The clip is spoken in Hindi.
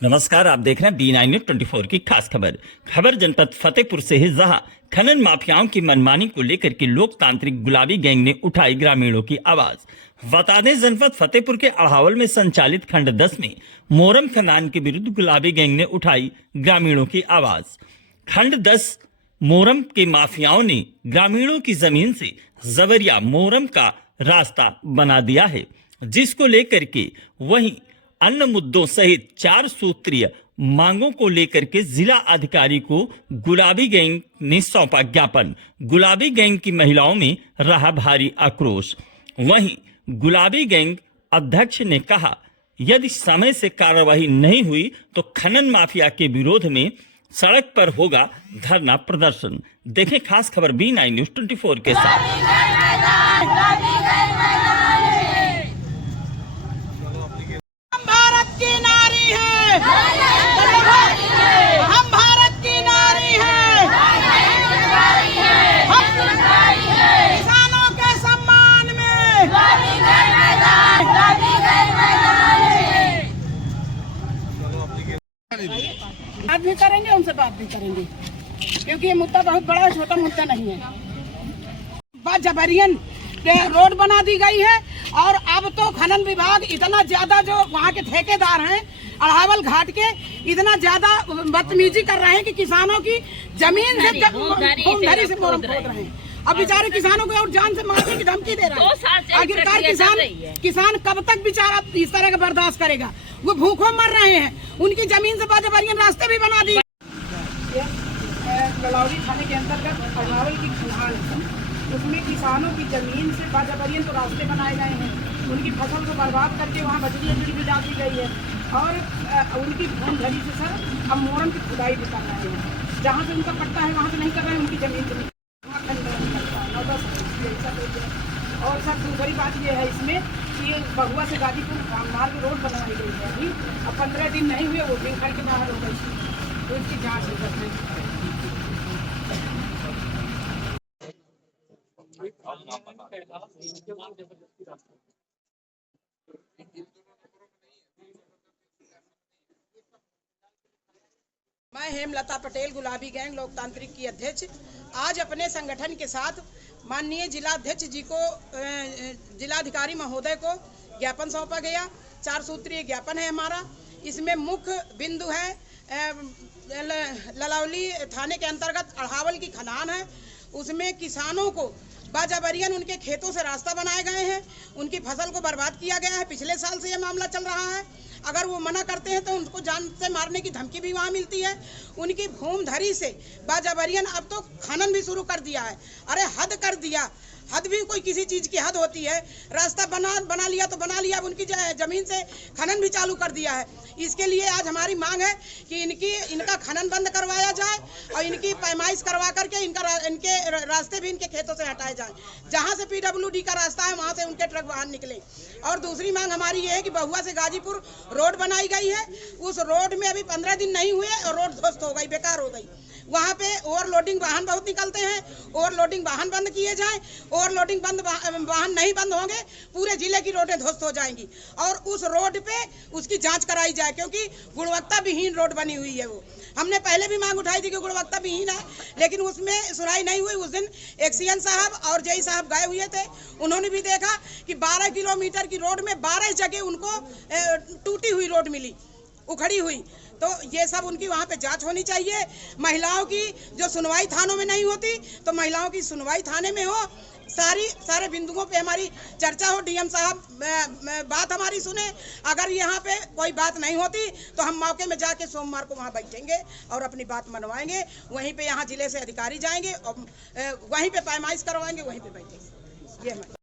नमस्कार, आप देख रहे हैं B9 न्यूज़ 24 की खास खबर जनपद फतेहपुर से है, जहां खनन माफियाओं की मनमानी को लेकर के लोकतांत्रिक गुलाबी गैंग ने उठाई ग्रामीणों की आवाज। बता दें, जनपद फतेहपुर के अड़हावल में संचालित खंड 10 में मोरम खदान के विरुद्ध गुलाबी गैंग ने उठाई ग्रामीणों की आवाज। खंड 10 मोरम के माफियाओं ने ग्रामीणों की जमीन से जबरिया मोरम का रास्ता बना दिया है, जिसको लेकर के वहीं अन्य मुद्दों सहित 4 सूत्रीय मांगों को लेकर के जिला अधिकारी को गुलाबी गैंग ने सौंपा ज्ञापन। गुलाबी गैंग की महिलाओं में रहा भारी आक्रोश। वहीं गुलाबी गैंग अध्यक्ष ने कहा, यदि समय से कार्रवाई नहीं हुई तो खनन माफिया के विरोध में सड़क पर होगा धरना प्रदर्शन। देखें खास खबर B9 न्यूज़ 24 के साथ। हम भारत की नारी हैं, किसानों के सम्मान में बात भी करेंगे, उनसे बात भी करेंगे, क्योंकि ये मुद्दा बहुत बड़ा है, छोटा मुद्दा नहीं है। बात जबरियन रोड बना दी गई है और अब तो खनन विभाग इतना ज्यादा, जो वहाँ के ठेकेदार हैं अड़हावल घाट के, इतना ज्यादा बदतमीजी कर रहे हैं कि किसानों की जमीन से भूमधरी से मोरम खोद रहे हैं। अब बेचारे किसानों को और जान से मारने की धमकी दे रहे हैं। आखिरकार किसान कब तक बेचारा इस तरह का बर्दाश्त करेगा? वो भूखों मर रहे हैं। उनकी जमीन से बाजबरियन रास्ते भी बना दिए। ललौली थाने के अंतर्गत अड़हावल की खदान, उसमें किसानों की जमीन से बाजबरियन तो रास्ते बनाए गए हैं। उनकी फसल को बर्बाद करके वहाँ बजरी अजरी भी डाल दी गई है और उनकी भूमधरी से सर अब मोरम की खुदाई भी कर रहे हैं। जहाँ से उनका पट्टा है वहाँ से नहीं कर रहे हैं, उनकी जमीन से और सर दूसरी बात ये है इसमें कि बहुआ से गाजीपुर मार्ग रोड बनाई गई है अभी, अब 15 दिन नहीं हुए, वो भी घर के बाहर हो गई, तो इसकी जाँच हो सकती है। मैं हेमलता पटेल, गुलाबी गैंग लोकतांत्रिक की अध्यक्ष, आज अपने संगठन के साथ माननीय जिलाध्यक्ष जी को, जिलाधिकारी महोदय को ज्ञापन सौंपा गया। 4 सूत्रीय ज्ञापन है हमारा। इसमें मुख्य बिंदु है ललौली थाने के अंतर्गत अड़हावल की खदान है, उसमें किसानों को बाजबरियन उनके खेतों से रास्ता बनाए गए हैं, उनकी फसल को बर्बाद किया गया है। पिछले साल से यह मामला चल रहा है। अगर वो मना करते हैं तो उनको जान से मारने की धमकी भी वहाँ मिलती है। उनकी भूमधरी से बाजबरियन अब तो खनन भी शुरू कर दिया है। अरे हद कर दिया, हद भी कोई किसी चीज की हद होती है। रास्ता बना लिया तो बना लिया, अब उनकी जमीन से खनन भी चालू कर दिया है। इसके लिए आज हमारी मांग है कि इनका खनन बंद करवाया जाए और इनकी पैमाइश करवा करके इनके रास्ते भी इनके खेतों से हटाए जाए। जहां से PWD का रास्ता है वहां से उनके ट्रक बाहर निकले। और दूसरी मांग हमारी ये है कि बहुआ से गाजीपुर रोड बनाई गई है, उस रोड में अभी 15 दिन नहीं हुए और रोड ध्वस्त हो गई, बेकार हो गई। वहाँ पे ओवरलोडिंग वाहन बहुत निकलते हैं, ओवरलोडिंग वाहन बंद किए जाएं। ओवरलोडिंग वाहन नहीं बंद होंगे, पूरे जिले की रोडें ध्वस्त हो जाएंगी और उस रोड पे उसकी जांच कराई जाए, क्योंकि गुणवत्ता विहीन रोड बनी हुई है। वो हमने पहले भी मांग उठाई थी कि गुणवत्ता विहीन है, लेकिन उसमें सुनाई नहीं हुई। उस दिन एक्सीएन साहब और जेई साहब गए हुए थे, उन्होंने भी देखा कि 12 किलोमीटर की रोड में 12 जगह उनको टूटी हुई रोड मिली, उखड़ी हुई। तो ये सब उनकी वहाँ पे जांच होनी चाहिए। महिलाओं की जो सुनवाई थानों में नहीं होती, तो महिलाओं की सुनवाई थाने में हो। सारे बिंदुओं पे हमारी चर्चा हो, डीएम साहब बात हमारी सुने। अगर यहाँ पे कोई बात नहीं होती तो हम मौके में जाके सोमवार को वहाँ बैठेंगे और अपनी बात मनवाएंगे। वहीं पे यहाँ जिले से अधिकारी जाएंगे और वहीं पे पैमाइश करवाएंगे, वहीं पे बैठेंगे। ये